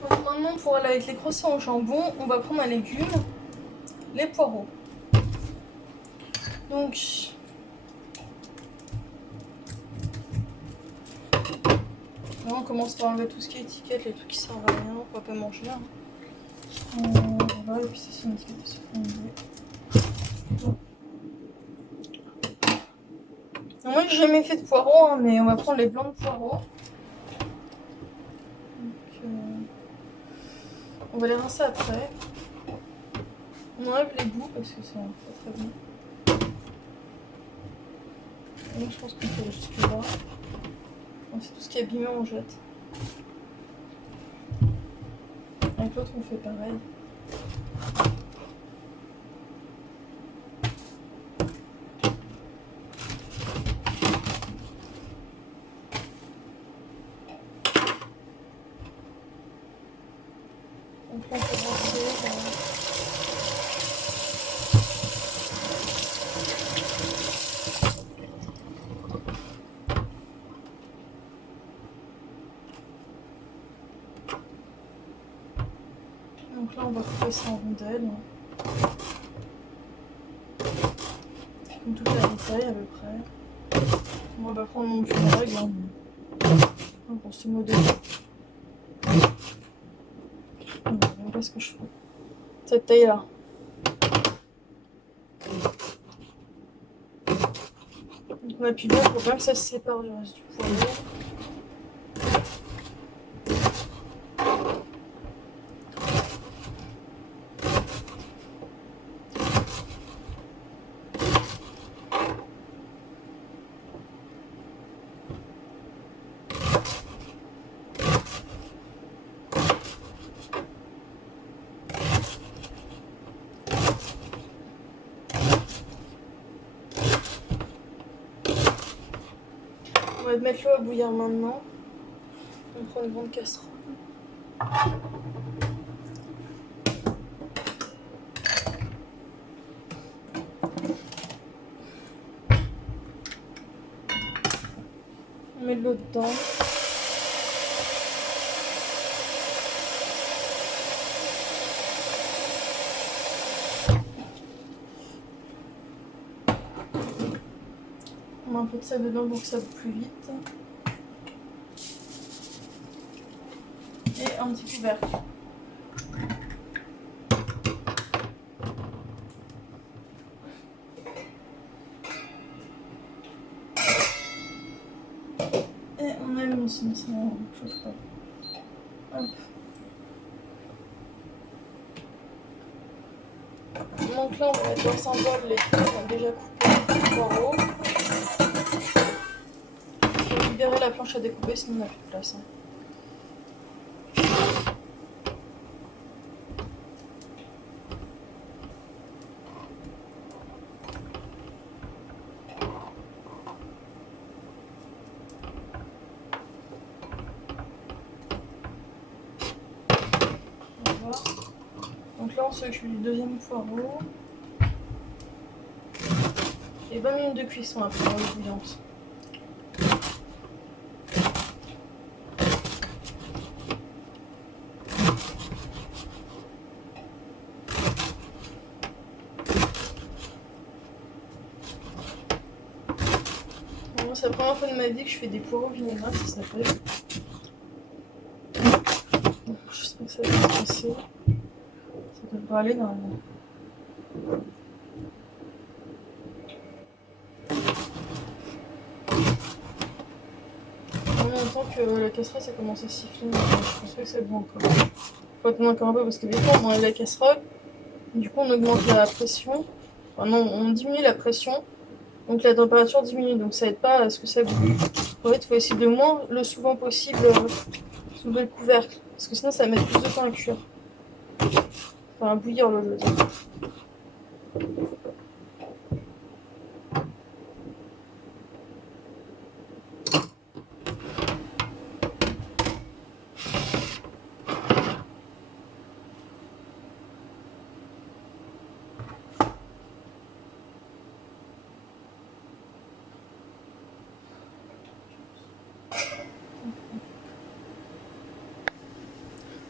Donc maintenant, pour aller avec les croissants au jambon, on va prendre un légume, les poireaux. Donc, là, on commence par enlever tout ce qui est étiquette, les trucs qui servent à rien, on va pas manger. Hein. Voilà, et puis c'est une étiquette de ce moi, j'ai jamais fait de poireaux, hein, mais on va prendre les blancs de poireaux. Donc, on va les rincer après. On enlève les bouts parce que c'est pas très bon. Donc, je pense qu'on fait juste là. C'est tout ce qui est abîmé, on jette. Avec l'autre, on fait pareil. Donc là, on peut rincer. Donc là, on va couper ça en rondelles. Comme toute la taille à peu près. On va pas prendre non plus une règle. Hein. Pour ce modèle. Je ne sais même pas ce que je fais. Cette taille là. Donc on appuie bien pour pas que ça se sépare du reste du poireau. On va mettre l'eau à bouillir maintenant. On prend une grande casserole. On met de l'eau dedans. On met un peu de sel dedans pour que ça boue plus vite. Et un petit couvercle. Et on allume sinon ça ne chauffe pas. Hop. Donc là, on va mettre dans un bol les trucs qu'on a déjà coupés, les poireaux. Il faut libérer la planche à découper, sinon on n'a plus de place. Hein. Voilà. Donc là, on s'occupe du deuxième poireau. Et 20 minutes de cuisson après l'eau bouillante. Bon, c'est la première fois de ma vie que je fais des poireaux vinaigrettes, ça s'appelle. J'espère que ça va se passer. Ça devrait aller normalement. En même temps que la casserole ça commence à siffler, je pense pas que c'est bon encore. Faut attendre encore un peu parce que des fois on enlève la casserole, du coup on augmente la pression. Enfin non, on diminue la pression, donc la température diminue, donc ça aide pas à ce que ça bouille. En fait, il faut essayer de moins le souvent possible soulever le couvercle, parce que sinon ça va mettre plus de temps à cuire. Enfin à bouillir le jeu.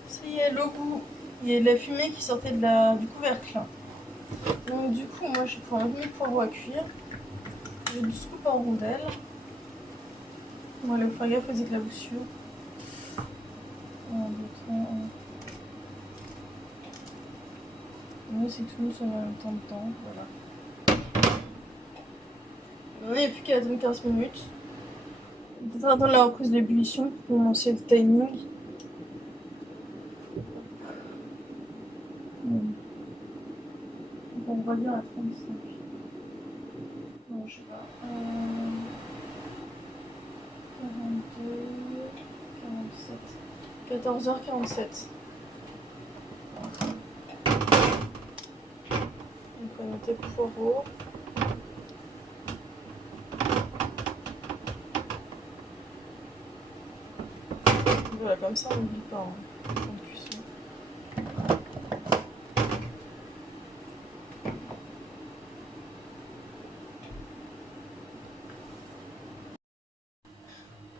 Ça Ça y est, l'eau bout. Il y a de la fumée qui sortait du couvercle. Donc du coup, moi j'ai pris un demi-poireau à cuire. Je le coupe en rondelles. On va aller faire gaffe aux éclaboussures. 1, 2, 3, 1. Nous, c'est tout, nous sommes en même temps dedans. Voilà. Maintenant, il n'y a plus qu'à attendre 15 minutes. Peut-être attendre la reprise de l'ébullition pour commencer le timing. Donc, on va dire à 35. Non, je sais pas. 42, 47. 14h47. Donc, on va mettre le poireau. Voilà, comme ça, on n'oublie pas en cuisson.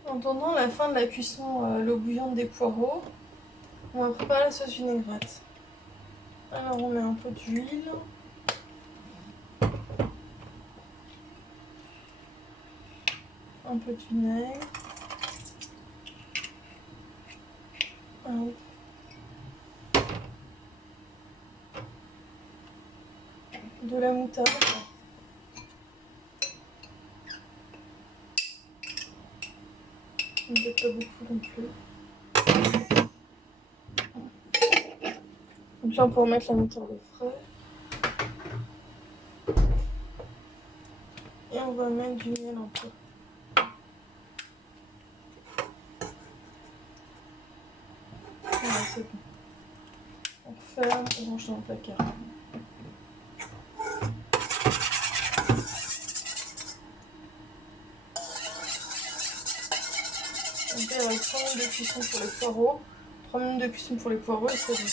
En attendant la fin de la cuisson, l'eau bouillante des poireaux, on va préparer la sauce vinaigrette. Alors on met un peu d'huile. Un peu de vinaigre. De la moutarde. Peut-être pas beaucoup non plus. Donc là on peut remettre la moutarde frais. Et on va mettre du miel un peu. Voilà, c'est bon. On ferme, on range dans le placard. On fait 3 minutes de cuisson pour les poireaux. 3 minutes de cuisson pour les poireaux et c'est bon.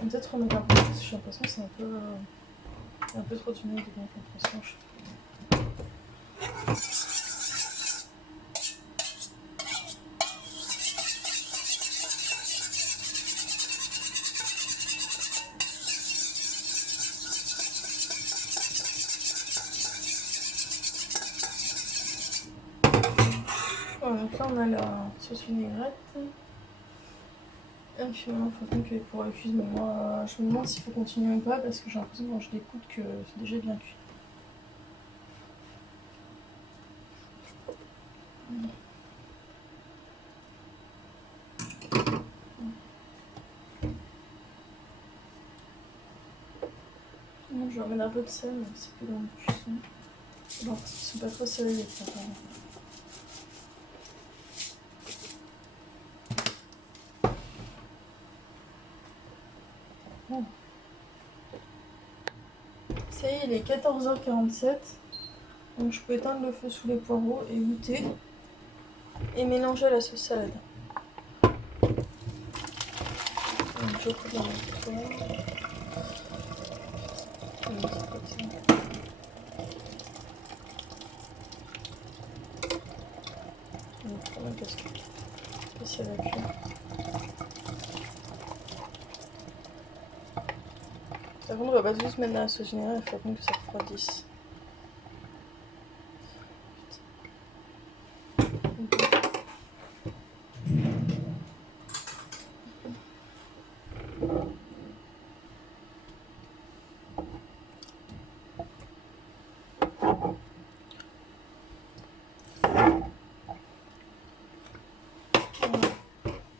On va peut-être remettre un peu parce que j'ai l'impression que c'est un peu trop de vinaigre devant contre franche. Voilà, donc là on a la sauce vinaigrette. Et puis maintenant il faut que les poireaux cuisent. Mais moi je me demande s'il faut continuer ou pas parce que j'ai l'impression quand je l'écoute que c'est déjà bien cuit. Je vais remettre un peu de sel, mais c'est plus dans la cuisson. Non, parce qu'ils sont pas trop serrés les poireaux. Bon. Ça y est, il est 14h47. Donc je peux éteindre le feu sous les poireaux et goûter. Et mélanger à la sauce salade. Donc je coupe dans le poireau. Si elle a cuit. Par contre, on va pas tous mettre dans la sauce vinaigrette, il faut attendre que ça refroidisse.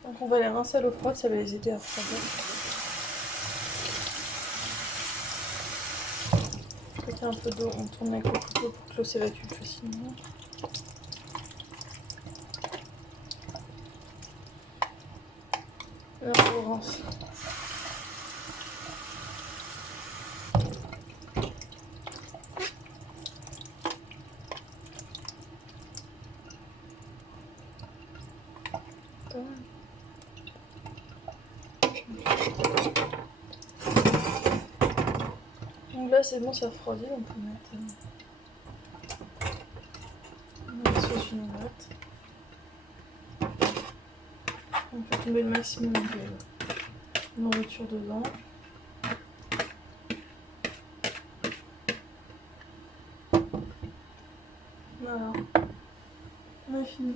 Donc on va les rincer à l'eau froide, ça va les aider à refroidir. Quand il y a un peu d'eau, on tourne avec le couteau pour que l'eau s'évacue facilement. Et on rince. Donc là c'est bon, ça refroidit, on peut mettre la sauce vinaigrette. On fait tomber le maximum de nourriture dedans. Voilà, on a fini.